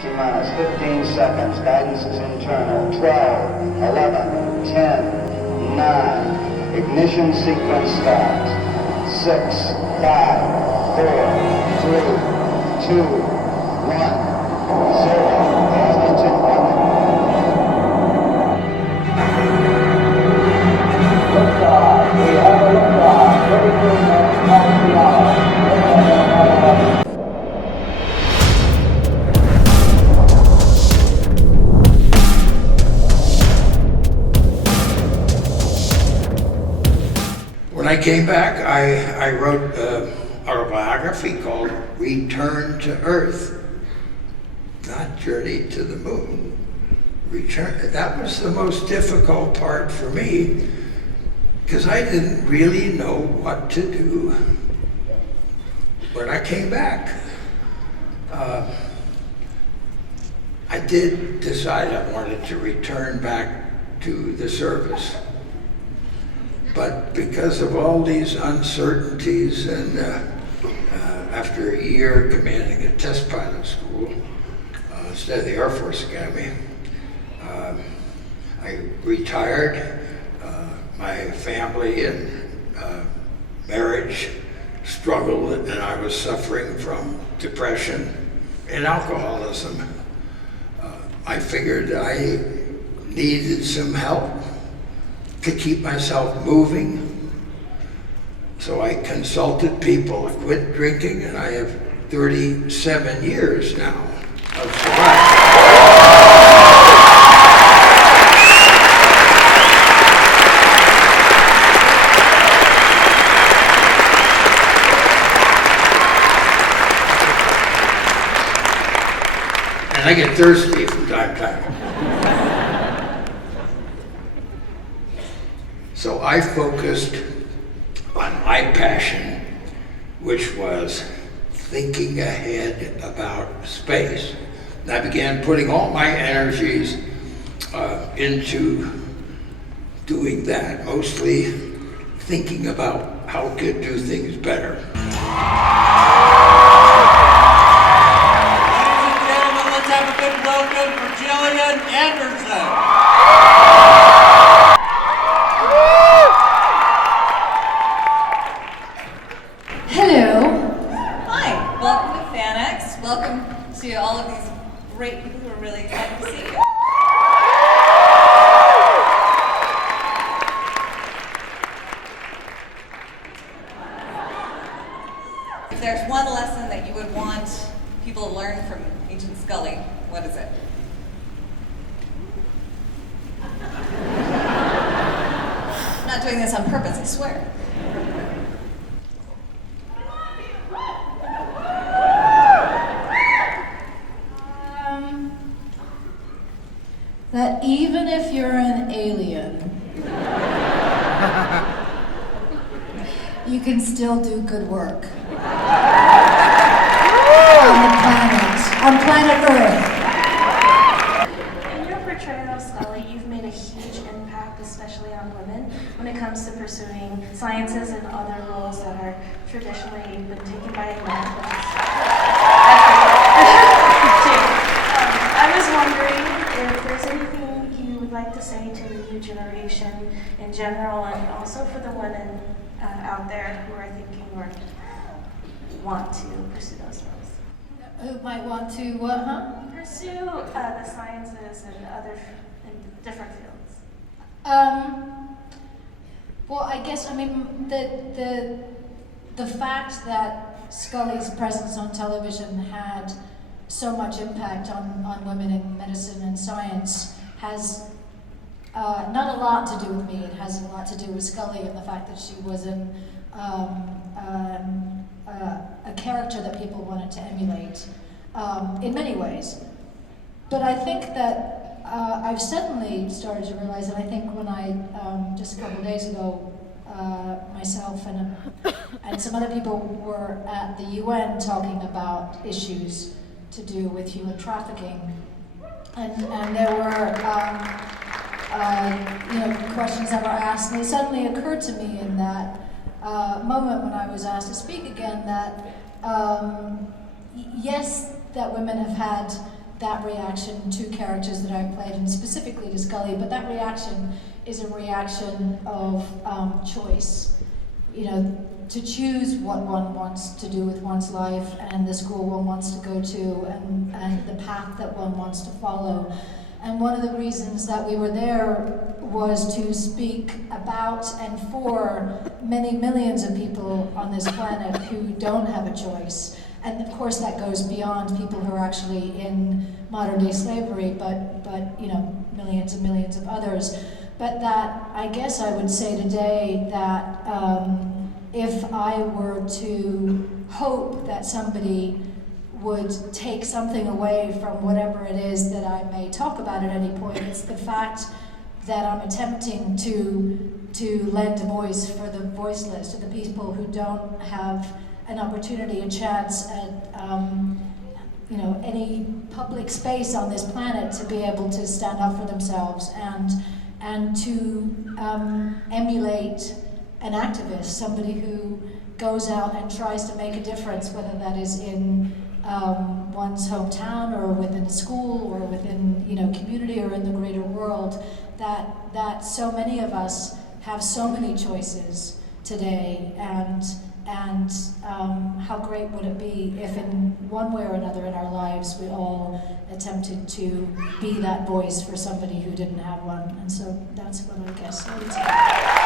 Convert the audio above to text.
T-minus 15 seconds. Guidance is internal. 12, 11, 10, 9. Ignition sequence start. 6, 5, 4, 3, 2, 1, 0. Engine running. Liftoff. We have a liftoff. 32 miles per hour. When I came back, I wrote an autobiography called Return to Earth, not Journey to the Moon. Return. That was the most difficult part for me because I didn't really know what to do when I came back. I did decide I wanted to return back to the service. But because of all these uncertainties and after a year commanding a test pilot school instead of the Air Force Academy, I retired. My family and marriage struggled, and I was suffering from depression and alcoholism. I figured I needed some help to keep myself moving. So I consulted people, I quit drinking, and I have 37 years now of sobriety. And I get thirsty from time to time. So I focused on my passion, which was thinking ahead about space. And I began putting all my energies into doing that, mostly thinking about how we could do things better. Ladies and gentlemen, let's have a good welcome for Gillian Anderson. Welcome to all of these great people who are really excited to see you. If there's one lesson that you would want people to learn from Agent Scully, what is it? I'm not doing this on purpose, I swear. That even if you're an alien, you can still do good work on planet Earth. In your portrayal of Scully, you've made a huge impact, especially on women, when it comes to pursuing sciences and other roles that are traditionally been taken by men. I was wondering if there's anything you would like to say to the new generation in general, and also for the women out there who are thinking or want to pursue those roles. Who might want to what, huh? Pursue the sciences and other different fields. Well, I guess, I mean, the fact that Scully's presence on television had so much impact on women in medicine and science has not a lot to do with me. It has a lot to do with Scully and the fact that she was a character that people wanted to emulate in many ways. But I think that I've suddenly started to realize, and I think when I, just a couple of days ago, myself and some other people were at the UN talking about issues to do with human trafficking, and there were questions that were asked, and it suddenly occurred to me in that moment when I was asked to speak again that yes, that women have had that reaction to characters that I've played, and specifically to Scully, but that reaction is a reaction of choice. You know, to choose what one wants to do with one's life and the school one wants to go to and the path that one wants to follow. And one of the reasons that we were there was to speak about and for many millions of people on this planet who don't have a choice. And of course that goes beyond people who are actually in modern day slavery, but you know, millions and millions of others. But that, I guess I would say today that if I were to hope that somebody would take something away from whatever it is that I may talk about at any point, it's the fact that I'm attempting to lend a voice for the voiceless, to the people who don't have an opportunity, a chance at you know, any public space on this planet to be able to stand up for themselves and to emulate an activist, somebody who goes out and tries to make a difference, whether that is in one's hometown or within a school or within, you know, community or in the greater world. That so many of us have so many choices today, and how great would it be if in one way or another in our lives we all attempted to be that voice for somebody who didn't have one. And so that's what I guess I would say.